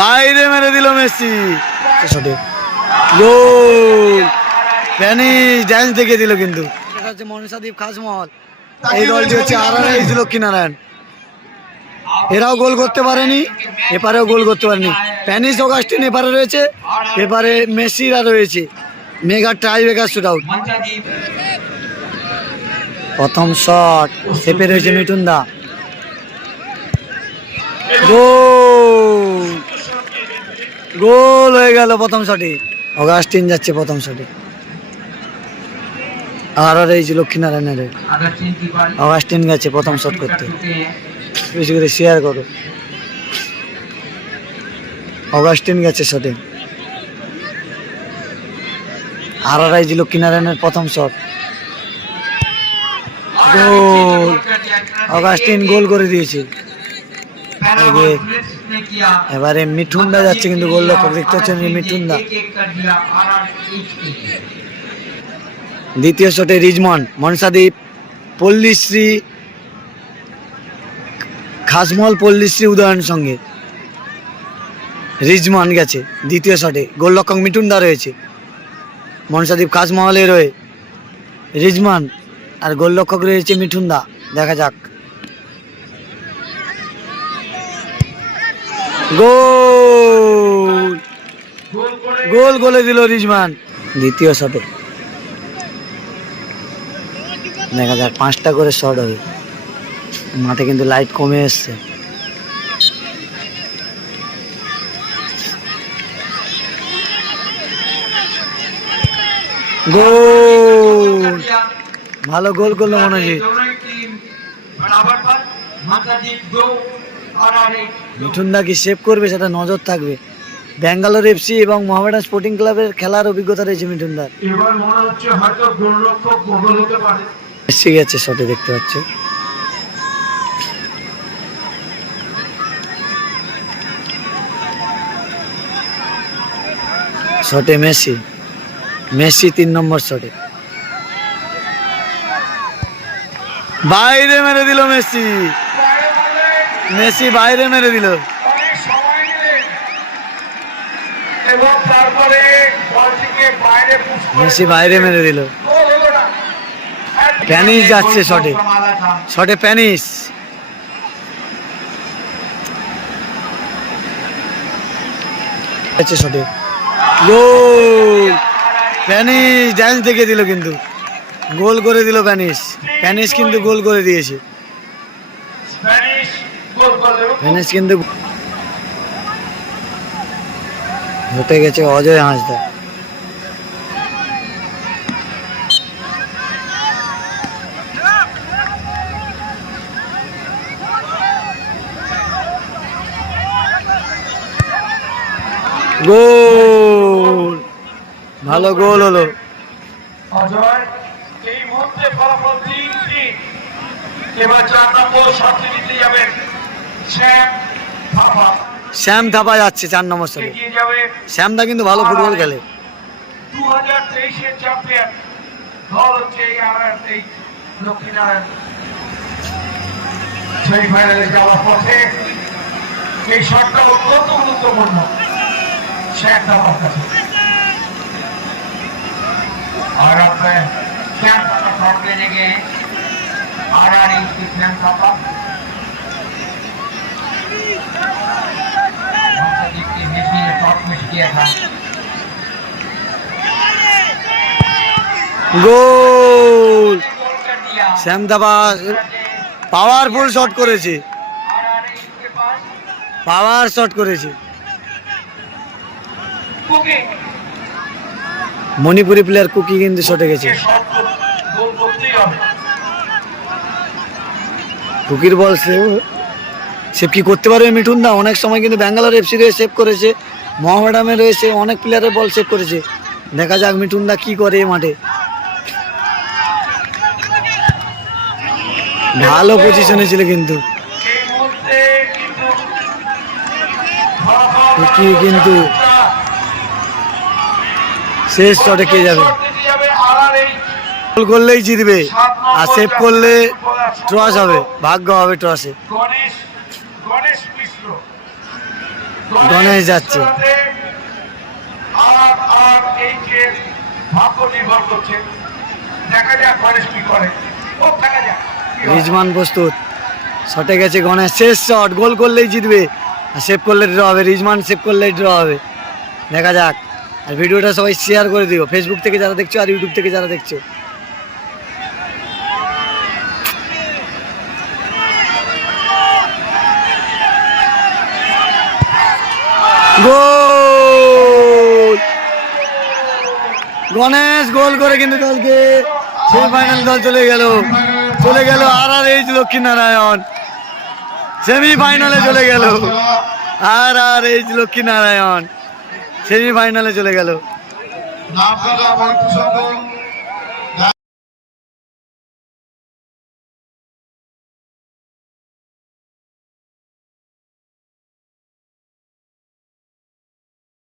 বাইরে মেরে দিল মেসি। শটে গোল। প্যানিস ড্যান্স দেখিয়ে দিল কিন্তু। এটা হচ্ছে মনীষাদীপ খাসমহল এই দলটি হচ্ছে আর আর এইচ লক্ষ্মীনারায়ণ এরাও গোল করতে পারেনি এপারেও গোল করতে পারেনি। প্যানিস অগাস্টিন এপারে রয়েছে এপারে মেসিরা রয়েছে। Mega tie breaker shoot out প্রথম শট চেপে রয়েছে মিঠুন দা গোল! গোল হয়ে গেল প্রথম শটে অগাস্টিন যাচ্ছে প্রথম শটে আর আর এই যে লক্ষ্মীনারায়ণের। অগাস্টিন গেছে প্রথম শট করতে। বেশি করে শেয়ার করো। অগাস্টিন গেছে শটে আর আর এই যে লক্ষ্মীনারায়ণের প্রথম শট গোল। অগাস্টিন গোল করে দিয়েছে। এবারে মিঠুনদা যাচ্ছে কিন্তু গোল লক্ষ্য দেখতে হচ্ছেন যে মিঠুনদা। দ্বিতীয় শটে রিজমন মনসাদীপ পল্লীশ্রী খাসমহল পল্লীশ্রী উদয়ন সঙ্গে। রিজমান গেছে দ্বিতীয় শটে গোলরক্ষক মিঠুনদা রয়েছে। মনসাদীপ খাসমহলে রয়ে রিজমান আর গোলরক্ষক রয়েছে মিঠুনদা। দেখা যাক। গোল! গোল গোলে দিল রিজমান। দ্বিতীয় শটে। দেখা যাক, পাঁচটা করে শট হবে। মাঠে কিন্তু লাইট কমে এসছে। গোল! ভালো গোল করল মনে হচ্ছে মিঠুন দা কি সেভ করবে সেটা নজর থাকবে। ব্যাঙ্গালোর এফসি এবং মোহামেডান স্পোর্টিং ক্লাবের খেলার অভিজ্ঞতা রয়েছে মিঠুন দার এবার মনে হচ্ছে হয়তো গোলরক্ষক বদল হতে পারে। এসে গেছে শটে দেখতে পাচ্ছে। শটে মেসি। মেসি তিন নম্বর শটে বাইরে মেরে দিল মেসি। মেসি বাইরে মেরে দিল। মেসি বাইরে মেরে দিল। প্যানিস যাচ্ছে শটে। শটে প্যানিস। যাচ্ছে শটে। গোল! প্যানিস ড্যান্স দেখে দিল কিন্তু। গোল করে দিল প্যানিস। প্যানিস কিন্তু গোল করে দিয়েছে। প্যানিস কিন্তু হতে গেছে অজয় হাঁসদা। গোল! ভালো গোল হলো। অজয়, এই মুহূর্তে ফলাফল তিন তিন এবার চার নম্বর শটটি নিতে যাবেন। শ্যাম থাপা শ্যাম থাপা যাচ্ছে চার নম্বর সাথে এগিয়ে যাবে শ্যামদা কিন্তু ভালো ফুটবল খেলে দু হাজার তেইশের চ্যাম্পিয়ন দল হচ্ছে এই আমার এই লক্ষ্মীনারায়ণ সেমিফাইনালে যাওয়ার পথে এই শটটা অত্যন্ত গুরুত্বপূর্ণ শ্যাম থাপার কাছে और अब श्याम थापा शॉट लेने गए आर आर की किया था গোল गोल कर दिया শ্যাম থাপা পাওয়ারফুল শট করেছে आर आर के पास পাওয়ার শট করেছে कुकी মণিপুরি প্লেয়ার কুকি কিন্তু শটে গেছে के शॉट को गोल করতেই হবে কুকির বল সেভ সেভ কি করতে পারবে মিঠুন দা অনেক সময় কিন্তু ব্যাঙ্গালোর এফসি রয়ে সেভ করেছে মোহামেডামে রয়েছে অনেক প্লেয়ারের বল সেভ করেছে। দেখা যাক মিঠুন দা কি করে মাঠে। ভালো পজিশনে ছিল কিন্তু। মুহূর্তে কিন্তু। শেষ শটে কে যাবে? গোল করলেই জিতবে। আর সেভ করলে ট্রস হবে। ভাগ্য হবে গণেশ গণেশ মিশ্র। গণেশ যাচ্ছে। আর আর এই যে ভাগ্য নির্ভর করছে। দেখা যাক গণেশ কি করে। ও দেখা যাক রিজমান প্রস্তুত। শটে গেছে গণেশ। শেষ শট গোল করলেই জিতবে। আর সেভ করলে ড্র হবে। রিজমান সেভ করলেই ড্র হবে। দেখা যাক। আর ভিডিওটা সবাই শেয়ার করে দিও। ফেসবুক থেকে যারা দেখছ আর ইউটিউব থেকে যারা দেখছ। গোল! গণেশ গোল করে কিন্তু দলকে সেমিফাইনাল দল চলে গেল। চলে গেল আর আর এইচ লক্ষ্মীনারায়ণ। সেমিফাইনালে চলে গেল। আর আর এইচ লক্ষ্মীনারায়ণ। সেমিফাইনালে চলে গেল।